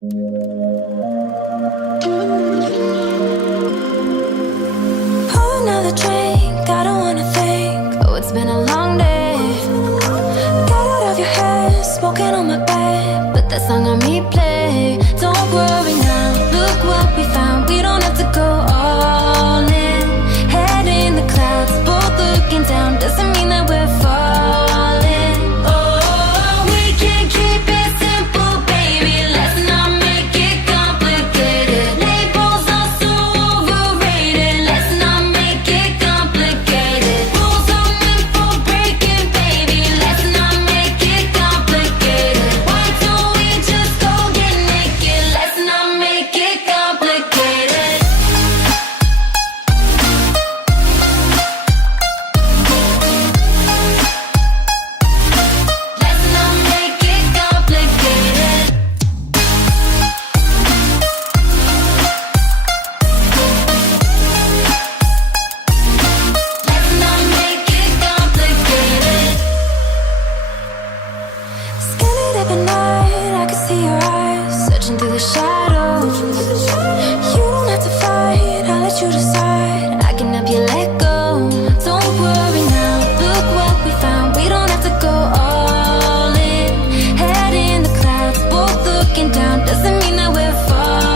Pour another drink, I don't wanna think. Oh, it's been a long day. Get out of your head, smoking on my bed. Put that song on replay. Don't worry now, look what we found. We don't have to go all in. Head in the clouds, both looking down. Doesn't mean that we're falling. Oh, we can keep it simple, baby. Let's not make it complicated. Labels are so overrated. Let's not make it complicated. Rules are meant for breaking, baby. Let's not make it complicated. Why don't we just go get naked? Let's not make it complicated. Let's not make it complicated. Let's not make it complicated. Skinny dipping night, I can see your eyes searching through the shadows. You don't have to fight, I'll let you decide. I can help you let go. Don't worry now, look what we found. We don't have to go all in. Head in the clouds, both looking down. Doesn't mean that we're falling.